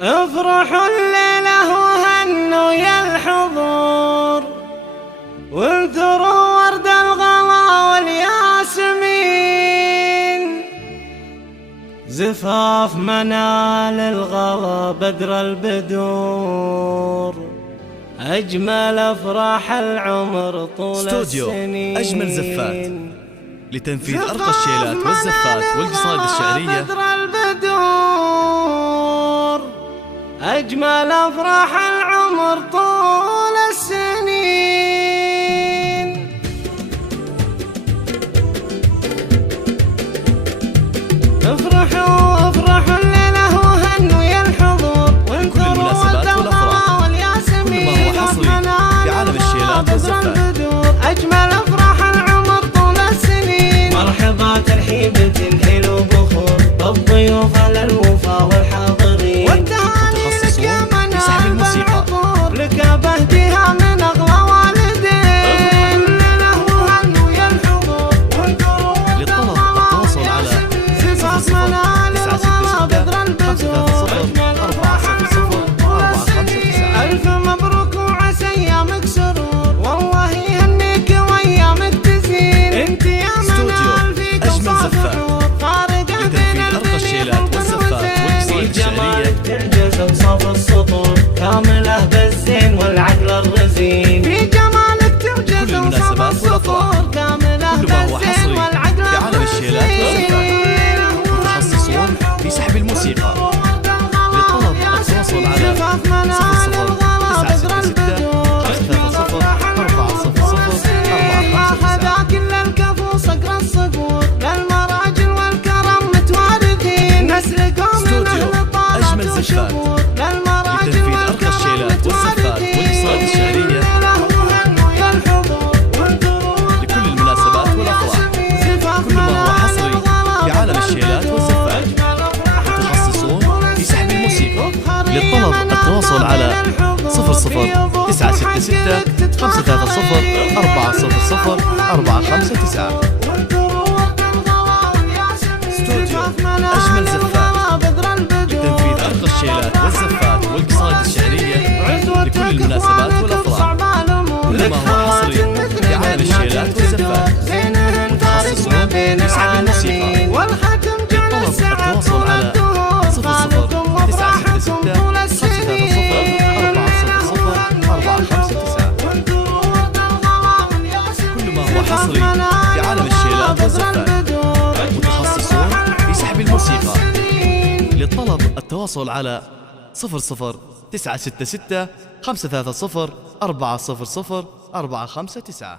افرحوا الليلة وهنوا يا الحضور، وانثروا ورد الغلا والياسمين. زفاف منال الغلا بدر البدور، أجمل أفراح العمر طول استوديو السنين. أجمل زفات لتنفيذ أرقى الشيلات والزفات والقصائد الشعرية. بدر البدور، أجمل أفراح العمر طول السنين. افرحوا افرحوا الليلة وهنوا يا الحضور، وانثروا ورد الغلا والياسمين. كل ما هو حصري في عالم الشيلات والزفات. أجمل أفراح العمر طول السنين. مرحبا ترحيبة حلو بخور بالضيوف على الوفا والحاضرين. متخصصون في سحب الموسيقى. لك بهديها من أغلى والدين. وهنوا يا الحضور، وانثروا للطلب التواصل على 00 ألف مبروك وعسى أيامك سرور، والله يهنيك وأيامك تزين. انت يا منال فيك وصاف نور، فارقة بين أرقى الشيلات والزفات والقصائد الشعرية. تعجز وصاف السطور، كاملة بالزين والعقل الرزين. في جمالك تعجز وصاف السطور، كاملة بالزين والعقل في عالم الشيلات والزفات. متخصصون في سحب الموسيقى. للطلب التواصل على 00 هذا كل الكفو صقر الصقور، للمراجل والكرم متوارثين. نسلكم من أهل أجمل الطاعة زفات وشكور، للمراجل لتنفيذ أرقى الشيلات والزفات والقصائد الشعرية. لكل المناسبات والأفراح. كل ما هو حصري في عالم الشيلات والزفات. متخصصون في سحب الموسيقى. للطلب التواصل على 00 966 530 400 459. استوديو أجمل زفات لتنفيذ أرقى الشيلات والزفات والقصائد الشعرية. لكل المناسبات والأفراح. كل ما هو حصري في عالم الشيلات والزفات. متخصصون في سحب الموسيقى. للطلب التواصل على 00 966 كل ما هو حصري في عالم الشيلات والزفات. متخصصون في سحب الموسيقى. للطلب التواصل على 00 966 530 400 459.